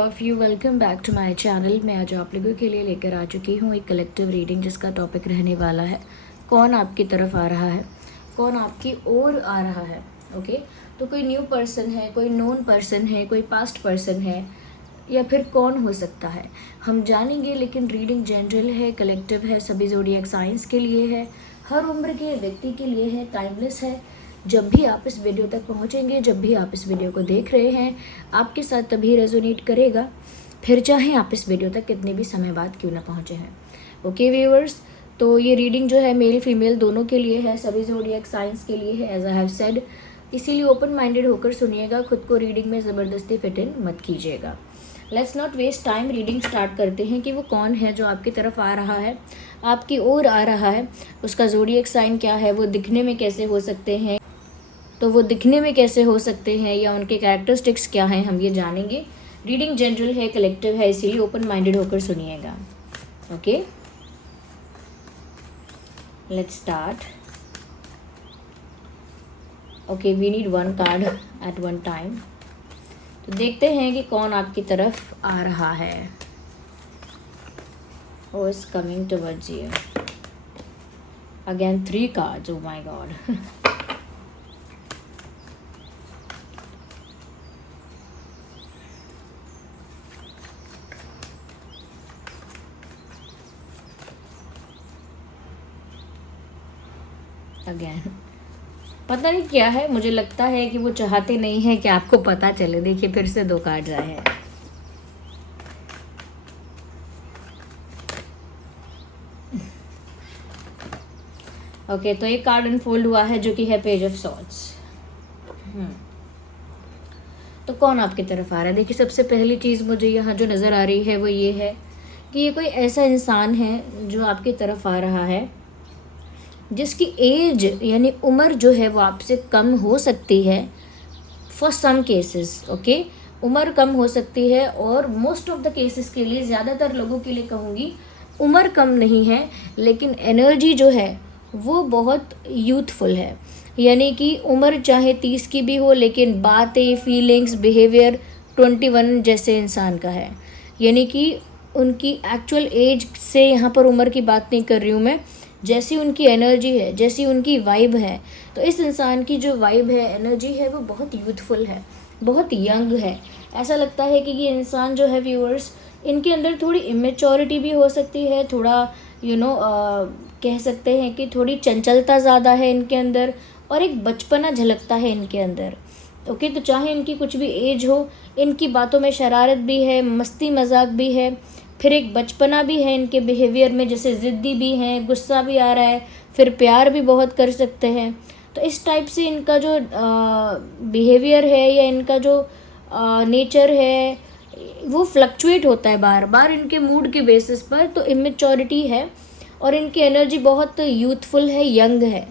Of you, welcome back to my channel. मैं आज आप लोगों के लिए लेकर आ चुकी हूँ एक कलेक्टिव रीडिंग जिसका टॉपिक रहने वाला है कौन आपकी तरफ आ रहा है, कौन आपकी ओर आ रहा है। ओके, तो कोई न्यू पर्सन है, कोई नोन पर्सन है, कोई पास्ट पर्सन है, या फिर कौन हो सकता है हम जानेंगे। लेकिन रीडिंग जनरल है, कलेक्टिव है, सभी ज़ोडिएक साइंस के लिए है, हर उम्र के व्यक्ति के लिए है, टाइमलेस है। जब भी आप इस वीडियो तक पहुंचेंगे, जब भी आप इस वीडियो को देख रहे हैं, आपके साथ तभी रेजोनेट करेगा, फिर चाहे आप इस वीडियो तक कितने भी समय बाद क्यों ना पहुंचे हैं। ओके व्यूअर्स, तो ये रीडिंग जो है मेल फीमेल दोनों के लिए है, सभी ज़ोडिएक साइंस के लिए है, एज आई हैव सेड। इसीलिए ओपन माइंडेड होकर सुनिएगा, खुद को रीडिंग में ज़बरदस्ती फिट इन मत कीजिएगा। Let's not waste time, reading start करते हैं कि वो कौन है जो आपकी तरफ आ रहा है, आपकी ओर आ रहा है। उसका ज़ोडिएक साइन क्या है, वो दिखने में कैसे हो सकते हैं, तो वो दिखने में कैसे हो सकते हैं, या उनके कैरेक्टरिस्टिक्स क्या हैं, हम ये जानेंगे। रीडिंग जनरल है, कलेक्टिव है, इसीलिए ओपन माइंडेड होकर सुनिएगा। Okay, let's start. Okay, we need one card at one time. तो देखते हैं कि कौन आपकी तरफ आ रहा है। Who is coming towards you? Again 3 cards, oh my god. Again पता नहीं क्या है, मुझे लगता है कि वो चाहते नहीं है कि आपको पता चले। देखिए फिर से 2 कार्ड्स आए हैं। ओके, तो एक कार्ड अनफोल्ड हुआ है जो कि है पेज ऑफ सॉर्ड्स। तो कौन आपकी तरफ आ रहा है। देखिए सबसे पहली चीज़ मुझे यहाँ जो नज़र आ रही है वो ये है कि ये कोई ऐसा इंसान है जो आपकी तरफ आ रहा है जिसकी एज यानी उम्र जो है वो आपसे कम हो सकती है फॉर सम केसेस। ओके, उम्र कम हो सकती है, और मोस्ट ऑफ द केसेस के लिए, ज़्यादातर लोगों के लिए कहूँगी, उम्र कम नहीं है लेकिन एनर्जी जो है वो बहुत यूथफुल है। यानी कि उम्र चाहे 30 की भी हो लेकिन बातें, फीलिंग्स, बिहेवियर 21 जैसे इंसान का है। यानी कि उनकी एक्चुअल एज से यहाँ पर उम्र की बात नहीं कर रही हूँ मैं, जैसी उनकी एनर्जी है, जैसी उनकी वाइब है, तो इस इंसान की जो वाइब है, एनर्जी है, वो बहुत यूथफुल है, बहुत यंग है। ऐसा लगता है कि ये इंसान जो है व्यूअर्स, इनके अंदर थोड़ी इमेच्योरिटी भी हो सकती है, थोड़ा कह सकते हैं कि थोड़ी चंचलता ज़्यादा है इनके अंदर, और एक बचपना झलकता है इनके अंदर। ओके, तो चाहे इनकी कुछ भी एज हो, इनकी बातों में शरारत भी है, मस्ती मजाक भी है, फिर एक बचपना भी है इनके बिहेवियर में, जैसे ज़िद्दी भी हैं, गुस्सा भी आ रहा है, फिर प्यार भी बहुत कर सकते हैं। तो इस टाइप से इनका जो बिहेवियर है या इनका जो नेचर है वो फ्लक्चुएट होता है बार बार इनके मूड के बेसिस पर। तो इमेच्योरिटी है और इनकी एनर्जी बहुत यूथफुल है, यंग है।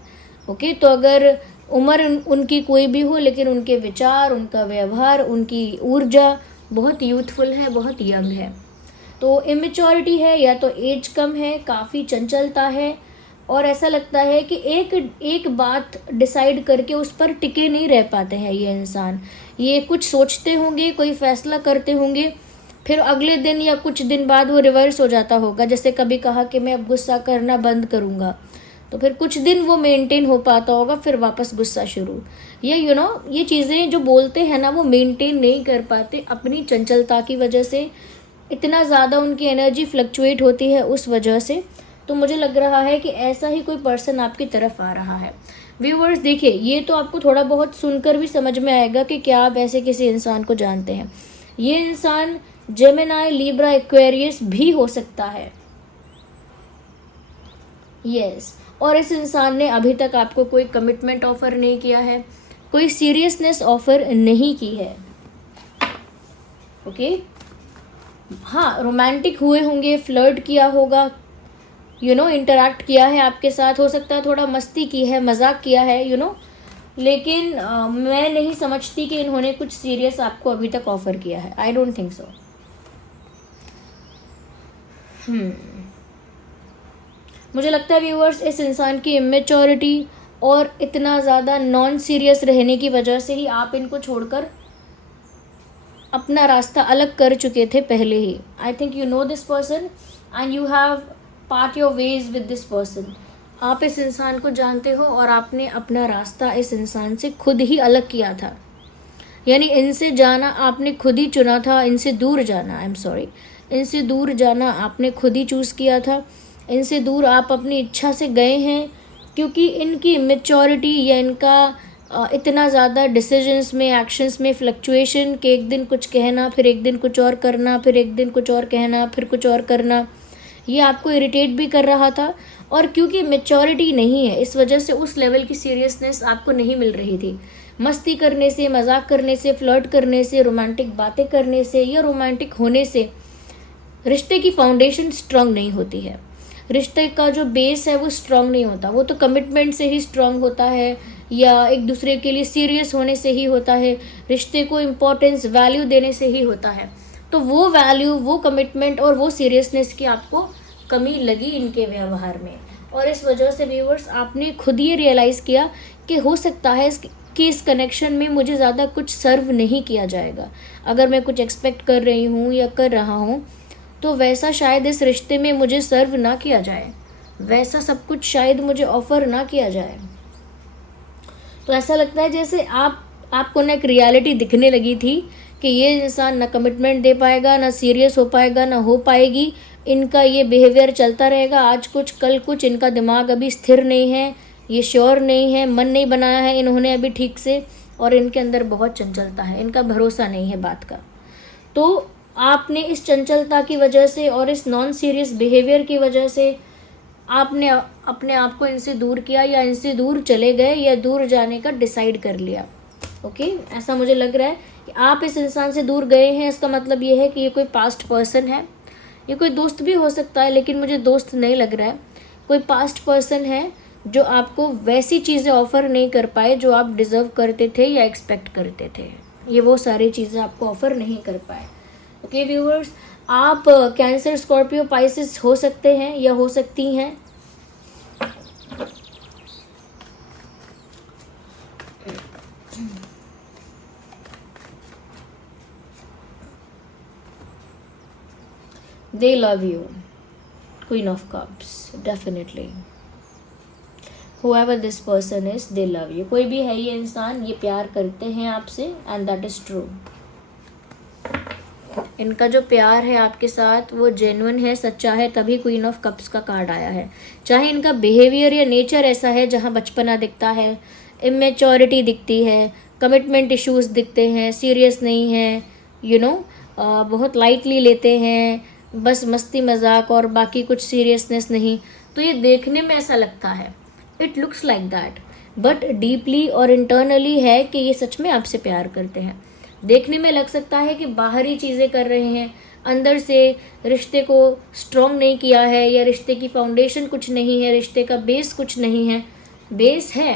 ओके, तो अगर उम्र उनकी कोई भी हो लेकिन उनके विचार, उनका व्यवहार, उनकी ऊर्जा बहुत यूथफुल है, बहुत यंग है। तो इमेच्योरिटी है, या तो एज कम है, काफ़ी चंचलता है, और ऐसा लगता है कि एक बात डिसाइड करके उस पर टिके नहीं रह पाते हैं ये इंसान। ये कुछ सोचते होंगे, कोई फैसला करते होंगे, फिर अगले दिन या कुछ दिन बाद वो रिवर्स हो जाता होगा। जैसे कभी कहा कि मैं अब गुस्सा करना बंद करूँगा, तो फिर कुछ दिन वो मेंटेन हो पाता होगा, फिर वापस गुस्सा शुरू। या ये चीज़ें जो बोलते हैं ना, वो मेंटेन नहीं कर पाते अपनी चंचलता की वजह से। इतना ज़्यादा उनकी एनर्जी फ्लक्चुएट होती है उस वजह से। तो मुझे लग रहा है कि ऐसा ही कोई पर्सन आपकी तरफ आ रहा है। व्यूअर्स देखिए, ये तो आपको थोड़ा बहुत सुनकर भी समझ में आएगा कि क्या आप ऐसे किसी इंसान को जानते हैं। ये इंसान जेमिनी, लिब्रा, एक्वेरियस भी हो सकता है। यस, और इस इंसान ने अभी तक आपको कोई कमिटमेंट ऑफर नहीं किया है, कोई सीरियसनेस ऑफर नहीं की है। ओके, हाँ, रोमांटिक हुए होंगे, फ्लर्ट किया होगा, इंटरैक्ट किया है आपके साथ, हो सकता है थोड़ा मस्ती की है, मजाक किया है, लेकिन मैं नहीं समझती कि इन्होंने कुछ सीरियस आपको अभी तक ऑफर किया है। I don't think so. मुझे लगता है व्यूअर्स, इस इंसान की इमेच्योरिटी और इतना ज़्यादा नॉन सीरियस रहने की वजह से ही आप इनको छोड़कर अपना रास्ता अलग कर चुके थे पहले ही. I think you know this person and you have part your ways with this person. आप इस इंसान को जानते हो और आपने अपना रास्ता इस इंसान से खुद ही अलग किया था. यानी इनसे जाना आपने खुद ही चुना था, इनसे दूर जाना, आई एम सॉरी, इनसे दूर जाना आपने खुद ही चूज़ किया था. इनसे दूर आप अपनी इच्छा से गए हैं क्योंकि इनकी मैच्योरिटी या इनका इतना ज़्यादा डिसीजंस में, एक्शंस में फ्लक्चुएशन कि एक दिन कुछ कहना, फिर एक दिन कुछ और करना, फिर एक दिन कुछ और कहना, फिर कुछ और करना, ये आपको इरिटेट भी कर रहा था. और क्योंकि मैच्योरिटी नहीं है, इस वजह से उस लेवल की सीरियसनेस आपको नहीं मिल रही थी. मस्ती करने से, मजाक करने से, फ्लर्ट करने से, रोमांटिक बातें करने से या रोमांटिक होने से रिश्ते की फाउंडेशन स्ट्रांग नहीं होती है. रिश्ते का जो बेस है वो स्ट्रांग नहीं होता. वो तो कमिटमेंट से ही स्ट्रांग होता है या एक दूसरे के लिए सीरियस होने से ही होता है, रिश्ते को इम्पोर्टेंस, वैल्यू देने से ही होता है. तो वो वैल्यू, वो कमिटमेंट और वो सीरियसनेस की आपको कमी लगी इनके व्यवहार में. और इस वजह से व्यूअर्स आपने खुद ये रियलाइज़ किया कि हो सकता है कि इस कनेक्शन में मुझे ज़्यादा कुछ सर्व नहीं किया जाएगा. अगर मैं कुछ एक्सपेक्ट कर रही हूँ या कर रहा हूँ तो वैसा शायद इस रिश्ते में मुझे सर्व ना किया जाए, वैसा सब कुछ शायद मुझे ऑफ़र ना किया जाए. तो ऐसा लगता है जैसे आपको ना एक रियलिटी दिखने लगी थी कि ये इंसान ना कमिटमेंट दे पाएगा, ना सीरियस हो पाएगा, ना हो पाएगी. इनका ये बिहेवियर चलता रहेगा, आज कुछ कल कुछ. इनका दिमाग अभी स्थिर नहीं है, ये श्योर नहीं है, मन नहीं बनाया है इन्होंने अभी ठीक से, और इनके अंदर बहुत चंचलता है, इनका भरोसा नहीं है बात का. तो आपने इस चंचलता की वजह से और इस नॉन सीरियस बिहेवियर की वजह से आपने अपने आप को इनसे दूर किया या इनसे दूर चले गए या दूर जाने का डिसाइड कर लिया. ओके, ऐसा मुझे लग रहा है कि आप इस इंसान से दूर गए हैं. इसका मतलब ये है कि ये कोई पास्ट पर्सन है, ये कोई दोस्त भी हो सकता है लेकिन मुझे दोस्त नहीं लग रहा है. कोई पास्ट पर्सन है जो आपको वैसी चीज़ें ऑफ़र नहीं कर पाए जो आप डिज़र्व करते थे या एक्सपेक्ट करते थे. ये वो सारी चीज़ें आपको ऑफ़र नहीं कर पाए. ओके व्यूअर्स, आप कैंसर, स्कॉर्पियो, पाइसेस हो सकते हैं या हो सकती हैं. They love you. Queen of Cups, definitely. Whoever this person is, they love you. कोई भी है ये इंसान, ये प्यार करते हैं आपसे and that is true. इनका जो प्यार है आपके साथ वो जेन्युइन है, सच्चा है, तभी क्वीन ऑफ कप्स का कार्ड आया है. चाहे इनका बिहेवियर या नेचर ऐसा है जहाँ बचपना दिखता है, इमेच्योरिटी दिखती है, कमिटमेंट इश्यूज़ दिखते हैं, सीरियस नहीं है, बहुत लाइटली लेते हैं, बस मस्ती मजाक और बाकी कुछ सीरियसनेस नहीं. तो ये देखने में ऐसा लगता है, it looks like that, but deeply और इंटरनली है कि ये सच में आपसे प्यार करते हैं. देखने में लग सकता है कि बाहरी चीज़ें कर रहे हैं, अंदर से रिश्ते को स्ट्रॉन्ग नहीं किया है या रिश्ते की फाउंडेशन कुछ नहीं है, रिश्ते का बेस कुछ नहीं है. बेस है,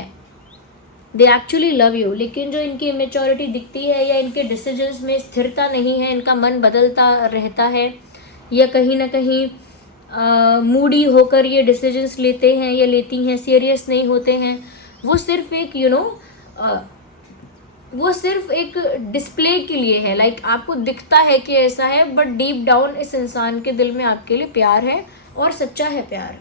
दे एक्चुअली लव यू, लेकिन जो इनकी इमेच्योरिटी दिखती है या इनके डिसीजंस में स्थिरता नहीं है, इनका मन बदलता रहता है या कहीं ना कहीं मूडी होकर ये डिसीजंस लेते हैं या लेती हैं, सीरियस नहीं होते हैं. वो सिर्फ एक वो सिर्फ एक डिस्प्ले के लिए है. लाइक आपको दिखता है कि ऐसा है, बट डीप डाउन इस इंसान के दिल में आपके लिए प्यार है और सच्चा है प्यार.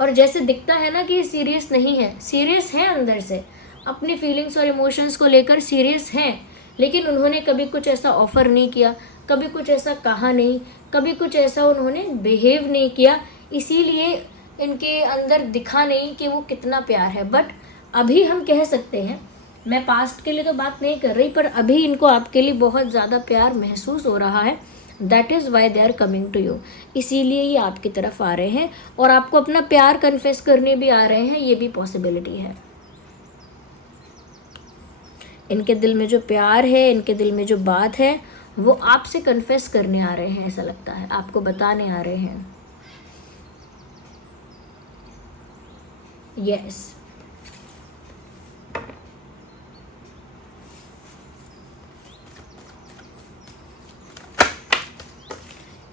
और जैसे दिखता है ना कि सीरियस नहीं है, सीरियस है अंदर से, अपनी फीलिंग्स और इमोशंस को लेकर सीरियस हैं, लेकिन उन्होंने कभी कुछ ऐसा ऑफ़र नहीं किया, कभी कुछ ऐसा कहा नहीं, कभी कुछ ऐसा उन्होंने बिहेव नहीं किया, इसीलिए इनके अंदर दिखा नहीं कि वो कितना प्यार है. बट अभी हम कह सकते हैं, मैं पास्ट के लिए तो बात नहीं कर रही, पर अभी इनको आपके लिए बहुत ज़्यादा प्यार महसूस हो रहा है. That is why they are coming to you. इसीलिए ये आपकी तरफ आ रहे हैं और आपको अपना प्यार कन्फेस करने भी आ रहे हैं, ये भी पॉसिबिलिटी है. इनके दिल में जो प्यार है, इनके दिल में जो बात है, वो आपसे कन्फेस करने आ रहे हैं. ऐसा लगता है आपको बताने आ रहे हैं. यस,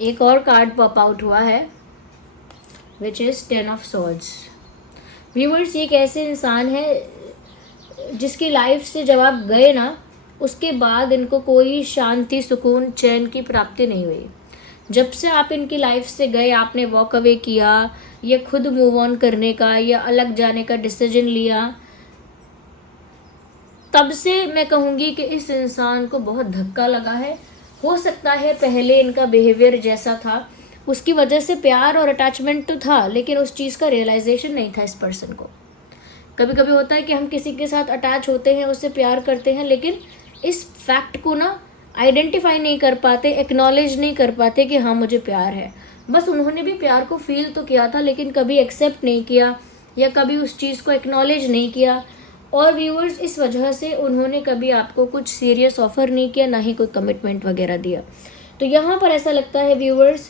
एक और कार्ड पॉप आउट हुआ है which is 10 of swords. Viewers, ये एक ऐसे इंसान है जिसकी लाइफ से जब आप गए ना, उसके बाद इनको कोई शांति, सुकून, चैन की प्राप्ति नहीं हुई। जब से आप इनकी लाइफ से गए, आपने वॉक अवे किया या खुद मूव ऑन करने का या अलग जाने का डिसीजन लिया, तब से मैं कहूँगी कि इस इंसान को बहुत धक्का लगा है। हो सकता है पहले इनका बिहेवियर जैसा था उसकी वजह से प्यार और अटैचमेंट तो था, लेकिन उस चीज़ का रियलाइजेशन नहीं था इस पर्सन को। कभी कभी होता है कि हम किसी के साथ अटैच होते हैं, उससे प्यार करते हैं, लेकिन इस फैक्ट को ना आइडेंटिफाई नहीं कर पाते, एक्नॉलेज नहीं कर पाते कि हाँ मुझे प्यार है। बस उन्होंने भी प्यार को फील तो किया था, लेकिन कभी एक्सेप्ट नहीं किया या कभी उस चीज़ को एक्नॉलेज नहीं किया। और व्यूअर्स, इस वजह से उन्होंने कभी आपको कुछ सीरियस ऑफर नहीं किया, ना ही कोई कमिटमेंट वगैरह दिया। तो यहाँ पर ऐसा लगता है व्यूअर्स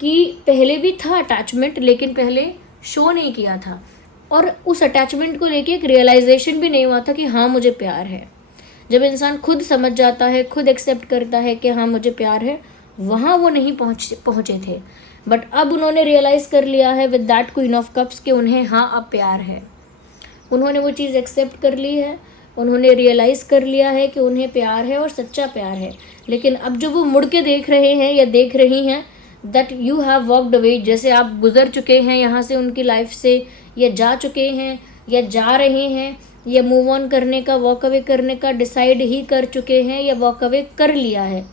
कि पहले भी था अटैचमेंट, लेकिन पहले शो नहीं किया था, और उस अटैचमेंट को लेके एक रियलाइजेशन भी नहीं हुआ था कि हाँ मुझे प्यार है। जब इंसान खुद समझ जाता है, खुद एक्सेप्ट करता है कि हाँ मुझे प्यार है, वहाँ वो नहीं पहुँचे थे। बट अब उन्होंने रियलाइज़ कर लिया है with that queen of cups कि उन्हें हाँ अब प्यार है। उन्होंने वो चीज़ एक्सेप्ट कर ली है, उन्होंने रियलाइज़ कर लिया है कि उन्हें प्यार है और सच्चा प्यार है। लेकिन अब जो वो मुड़ के देख रहे हैं या देख रही हैं, that you have walked away, जैसे आप गुजर चुके हैं यहाँ से उनकी लाइफ से, या जा चुके हैं या जा रहे हैं, या मूव ऑन करने का, वॉक अवे करने का डिसाइड ही कर चुके हैं या वॉक अवे कर लिया है।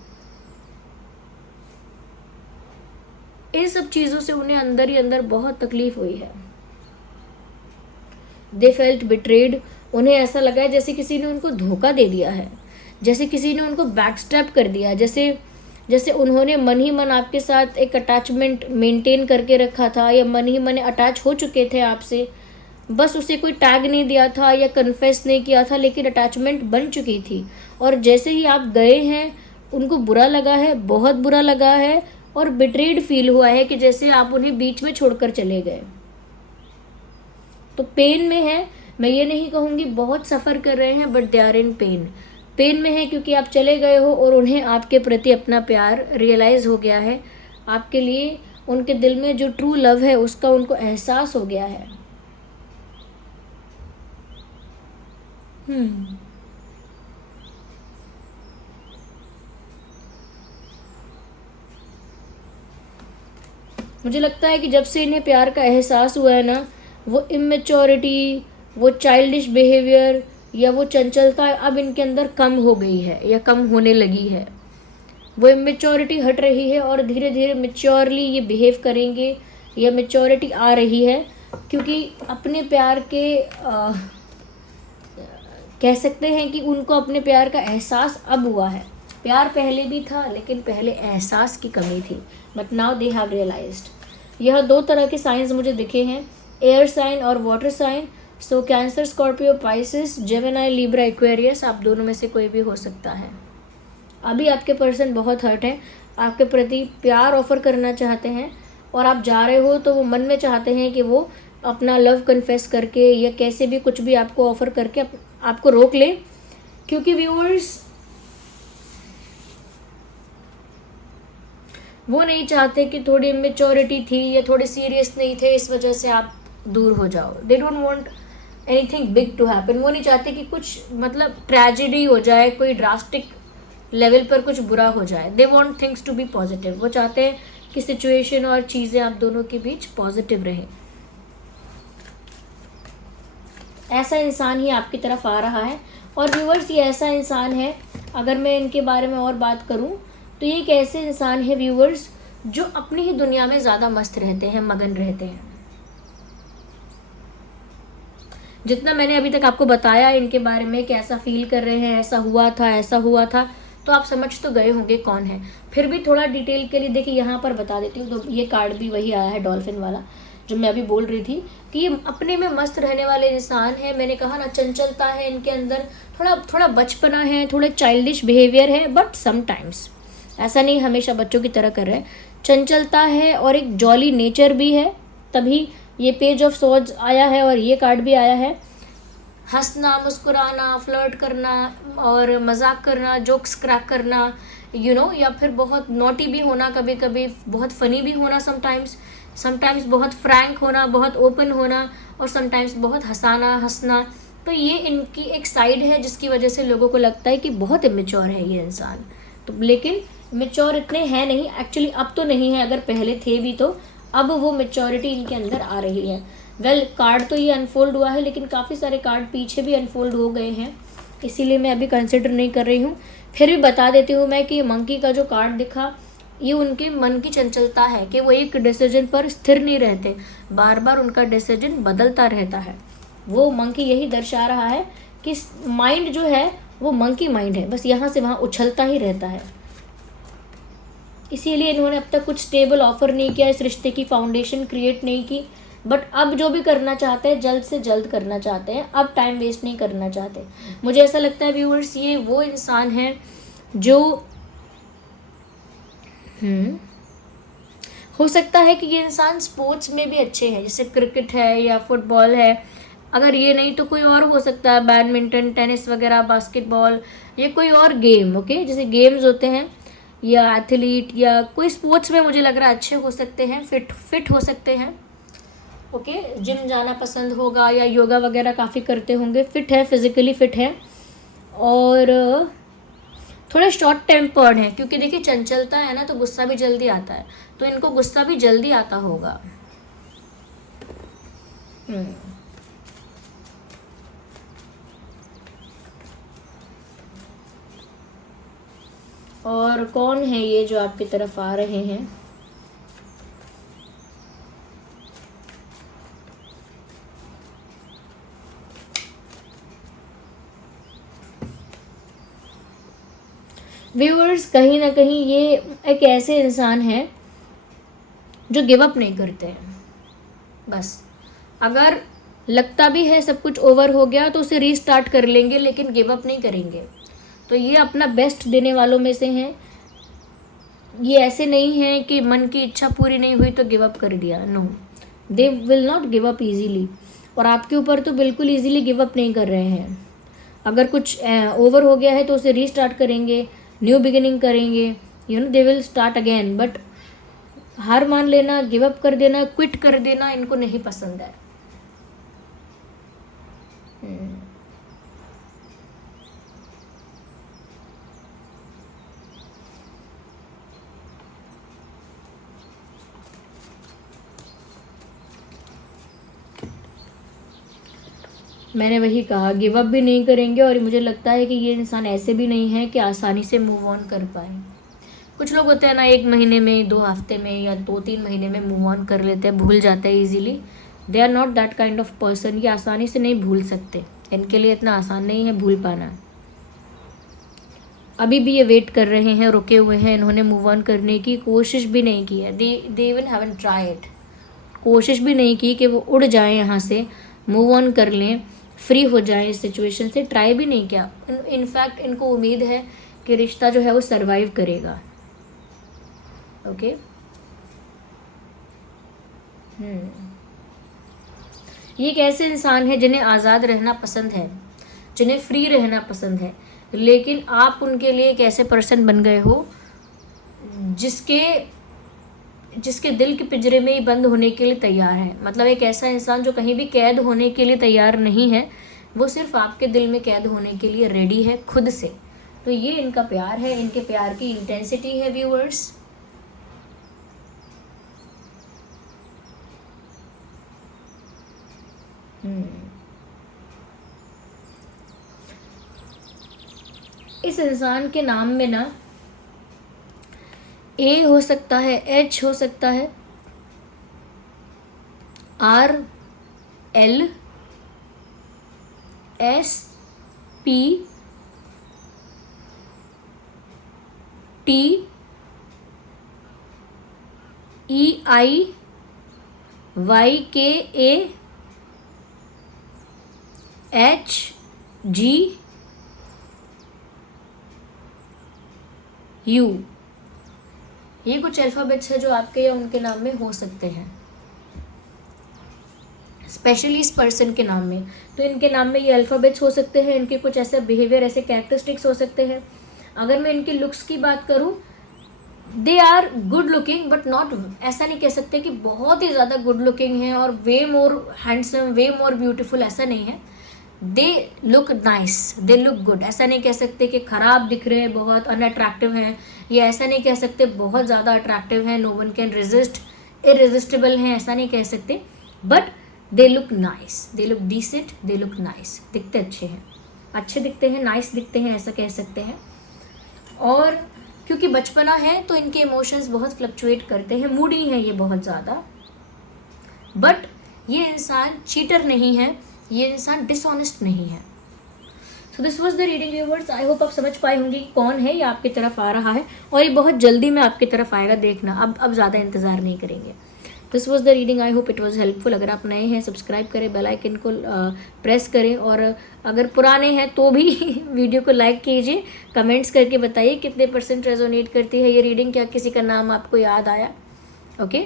इन सब चीज़ों से उन्हें अंदर ही अंदर बहुत तकलीफ हुई है। They felt betrayed. उन्हें ऐसा लगा है जैसे किसी ने उनको धोखा दे दिया है, जैसे किसी ने उनको बैकस्टैप कर दिया, जैसे उन्होंने मन ही मन आपके साथ एक अटैचमेंट मेंटेन करके रखा था, या मन ही मन अटैच हो चुके थे आपसे, बस उसे कोई टैग नहीं दिया था या कन्फेस नहीं किया था, लेकिन अटैचमेंट बन चुकी थी। और जैसे ही आप गए हैं उनको बुरा लगा है, बहुत बुरा लगा है, और बिट्रेड फील हुआ है कि जैसे आप उन्हें बीच में छोड़कर चले गए। तो पेन में है, मैं ये नहीं कहूँगी बहुत सफ़र कर रहे हैं, but they are in pain में है क्योंकि आप चले गए हो और उन्हें आपके प्रति अपना प्यार रियलाइज़ हो गया है। आपके लिए उनके दिल में जो ट्रू लव है उसका उनको एहसास हो गया है। मुझे लगता है कि जब से इन्हें प्यार का एहसास हुआ है ना, वो इमेच्योरिटी, वो चाइल्डिश बिहेवियर या वो चंचलता अब इनके अंदर कम हो गई है या कम होने लगी है। वो इमेच्योरिटी हट रही है और धीरे धीरे मेच्योरली ये बिहेव करेंगे, या मेच्योरिटी आ रही है, क्योंकि अपने प्यार के कह सकते हैं कि उनको अपने प्यार का एहसास अब हुआ है। प्यार पहले भी था, लेकिन पहले एहसास की कमी थी, but now they have realised. यह दो तरह के साइंस मुझे दिखे हैं, एयर साइन और water sign. So Cancer, Scorpio, Pisces, Gemini, Libra, Aquarius, आप दोनों में से कोई भी हो सकता है। अभी आपके पर्सन बहुत हर्ट है, आपके प्रति प्यार ऑफर करना चाहते हैं, और आप जा रहे हो तो वो मन में चाहते हैं कि वो अपना लव कन्फेस करके या कैसे भी कुछ भी आपको ऑफर करके आपको रोक ले, क्योंकि व्यूअर्स वो नहीं चाहते कि थोड़ी इमेच्योरिटी थी या थोड़े सीरियस नहीं थे, इस वजह से आप दूर हो जाओ। They don't want anything big to happen. वो नहीं चाहते कि कुछ मतलब ट्रेजेडी हो जाए, कोई ड्रास्टिक लेवल पर कुछ बुरा हो जाए। They want things to be positive. वो चाहते हैं कि सिचुएशन और चीज़ें आप दोनों के बीच पॉजिटिव रहें। ऐसा इंसान ही आपकी तरफ आ रहा है। और व्यूअर्स, ये ऐसा इंसान है, अगर मैं इनके बारे में और बात करूं तो ये एक ऐसे इंसान है व्यूअर्स जो अपनी ही दुनिया में ज़्यादा मस्त रहते हैं, मगन रहते हैं। जितना मैंने अभी तक आपको बताया इनके बारे में, कैसा फील कर रहे हैं, ऐसा हुआ था, तो आप समझ तो गए होंगे कौन है। फिर भी थोड़ा डिटेल के लिए देखिए यहाँ पर बता देती हूँ। तो ये कार्ड भी वही आया है, डॉल्फिन वाला, जो मैं अभी बोल रही थी कि ये अपने में मस्त रहने वाले इंसान है। मैंने कहा ना, चंचलता है इनके अंदर, थोड़ा बचपना है, थोड़ा चाइल्डिश बिहेवियर है, बट समटाइम्स ऐसा नहीं हमेशा बच्चों की तरह कर रहे हैं। चंचलता है और एक जॉली नेचर भी है, तभी ये पेज ऑफ सोर्ड्स आया है और ये कार्ड भी आया है। हंसना, मुस्कुराना, फ्लर्ट करना और मजाक करना, जोक्स क्रैक करना, या फिर बहुत नॉटी भी होना, कभी कभी बहुत फ़नी भी होना, समटाइम्स बहुत फ्रैंक होना, बहुत ओपन होना, और समटाइम्स बहुत हंसना। तो ये इनकी एक साइड है जिसकी वजह से लोगों को लगता है कि बहुत इमेच्योर है ये इंसान। तो लेकिन मेच्योर इतने हैं नहीं एक्चुअली, अब तो नहीं है, अगर पहले थे भी तो अब वो मेच्योरिटी इनके अंदर आ रही है। वेल कार्ड तो ये अनफोल्ड हुआ है, लेकिन काफ़ी सारे कार्ड पीछे भी अनफोल्ड हो गए हैं, इसीलिए मैं अभी कंसिडर नहीं कर रही हूँ। फिर भी बता देती हूँ मैं कि मंकी का जो कार्ड दिखा, ये उनके मन की चंचलता है कि वो एक डिसीजन पर स्थिर नहीं रहते, बार बार उनका डिसीजन बदलता रहता है। वो मंकी यही दर्शा रहा है कि माइंड जो है वो मंकी माइंड है, बस यहाँ से वहाँ उछलता ही रहता है। इसीलिए इन्होंने अब तक कुछ स्टेबल ऑफर नहीं किया, इस रिश्ते की फाउंडेशन क्रिएट नहीं की। बट अब जो भी करना चाहते हैं जल्द से जल्द करना चाहते हैं, अब टाइम वेस्ट नहीं करना चाहते। मुझे ऐसा लगता है व्यूअर्स, ये वो इंसान है जो हो सकता है कि ये इंसान स्पोर्ट्स में भी अच्छे हैं, जैसे क्रिकेट है या फुटबॉल है। अगर ये नहीं तो कोई और हो सकता है, बैडमिंटन, टेनिस वगैरह, बास्केटबॉल या कोई और गेम, ओके, जैसे गेम्स होते हैं, या एथलीट या कोई स्पोर्ट्स में मुझे लग रहा है अच्छे हो सकते हैं, फिट हो सकते हैं। ओके, जिम जाना पसंद होगा या योगा वगैरह काफ़ी करते होंगे, फिट है, फिजिकली फिट है, और थोड़े शॉर्ट टेम्पर्ड हैं, क्योंकि देखिए चंचलता है ना, तो गुस्सा भी जल्दी आता है, तो इनको गुस्सा भी जल्दी आता होगा। और कौन है ये जो आपकी तरफ आ रहे हैं? व्यूअर्स, कहीं ना कहीं ये एक ऐसे इंसान है जो गिव अप नहीं करते हैं। बस अगर लगता भी है सब कुछ ओवर हो गया तो उसे रीस्टार्ट कर लेंगे, लेकिन गिव अप नहीं करेंगे। तो ये अपना बेस्ट देने वालों में से हैं। ये ऐसे नहीं हैं कि मन की इच्छा पूरी नहीं हुई तो गिव अप कर दिया, no, they will not give up easily. और आपके ऊपर तो बिल्कुल ईजीली गिव अप नहीं कर रहे हैं। अगर कुछ ओवर हो गया है तो उसे रीस्टार्ट करेंगे, न्यू बिगिनिंग करेंगे, they will start again. But हार मान लेना, गिव अप कर देना, क्विट कर देना इनको नहीं पसंद है। मैंने वही कहा, गिव अप भी नहीं करेंगे, और मुझे लगता है कि ये इंसान ऐसे भी नहीं है कि आसानी से मूव ऑन कर पाए। कुछ लोग होते हैं ना, 1 महीने में, 2 हफ्ते में या 2-3 महीने में मूव ऑन कर लेते हैं, भूल जाते हैं easily. They are not that kind of person. ये आसानी से नहीं भूल सकते, इनके लिए इतना आसान नहीं है भूल पाना। अभी भी ये वेट कर रहे हैं, रुके हुए हैं, इन्होंने मूव ऑन करने की कोशिश भी नहीं की है। दे इवन हैवंट ट्राइड, कोशिश भी नहीं की कि वो उड़ जाएं यहाँ से, मूव ऑन कर लें, फ्री हो जाएं इस सिचुएशन से, ट्राई भी नहीं किया। इनफैक्ट इनको उम्मीद है कि रिश्ता जो है वो सरवाइव करेगा। ओके, ये एक ऐसे इंसान है जिन्हें आज़ाद रहना पसंद है, जिन्हें फ्री रहना पसंद है, लेकिन आप उनके लिए एक ऐसे पर्सन बन गए हो जिसके दिल के पिंजरे में ही बंद होने के लिए तैयार है। मतलब एक ऐसा इंसान जो कहीं भी कैद होने के लिए तैयार नहीं है, वो सिर्फ आपके दिल में कैद होने के लिए रेडी है खुद से। तो ये इनका प्यार है, इनके प्यार की इंटेंसिटी है व्यूअर्स। इस इंसान के नाम में ना ए हो सकता है, एच हो सकता है, R, L, S, P, T, E, I, Y, K, A, H, ji, you. ये कुछ अल्फ़ाबेट्स है जो आपके या उनके नाम में हो सकते हैं, स्पेशली इस पर्सन के नाम में। तो इनके नाम में ये अल्फ़ाबेट्स हो सकते हैं, इनके कुछ ऐसे बिहेवियर, ऐसे कैरेक्टरिस्टिक्स हो सकते हैं। अगर मैं इनके लुक्स की बात करूं, they are good looking, but not, ऐसा नहीं कह सकते कि बहुत ही ज़्यादा गुड लुकिंग है और वे मोर हैंडसम, वे मोर ब्यूटीफुल, ऐसा नहीं है। दे look nice, they look good. ऐसा नहीं कह सकते कि खराब दिख रहे हैं, बहुत अनअट्रैक्टिव हैं, या ऐसा नहीं कह सकते बहुत ज़्यादा अट्रैक्टिव हैं, no one can resist, irresistible हैं, ऐसा नहीं कह सकते। But they look nice, they look decent, they look nice, दिखते अच्छे हैं, अच्छे दिखते हैं, नाइस दिखते हैं, ऐसा कह सकते हैं। और क्योंकि बचपना है तो इनके इमोशंस बहुत फ्लक्चुएट करते हैं, मूडी है ये बहुत ज़्यादा। बट ये इंसान चीटर नहीं है, ये इंसान डिसऑनेस्ट नहीं है। So this was the reading viewers. I hope आप समझ पाए होंगे कि कौन है ये आपकी तरफ आ रहा है, और ये बहुत जल्दी में आपकी तरफ आएगा, देखना। अब ज़्यादा इंतज़ार नहीं करेंगे। This was the reading, I hope it was helpful. अगर आप नए हैं सब्सक्राइब करें, बेल आइकन को प्रेस करें, और अगर पुराने हैं तो भी वीडियो को लाइक कीजिए, कमेंट्स करके बताइए कितने % रेजोनेट करती है ये रीडिंग, क्या किसी का नाम आपको याद आया। ओके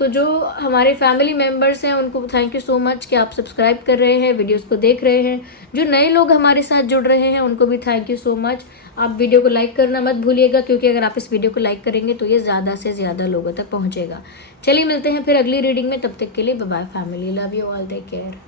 तो जो हमारे फैमिली मेम्बर्स हैं उनको थैंक यू सो मच कि आप सब्सक्राइब कर रहे हैं, वीडियोस को देख रहे हैं। जो नए लोग हमारे साथ जुड़ रहे हैं उनको भी थैंक यू सो मच। आप वीडियो को लाइक करना मत भूलिएगा, क्योंकि अगर आप इस वीडियो को लाइक करेंगे तो ये ज़्यादा से ज़्यादा लोगों तक पहुँचेगा। चलिए मिलते हैं फिर अगली रीडिंग में, तब तक के लिए bye bye family, love you all, take care.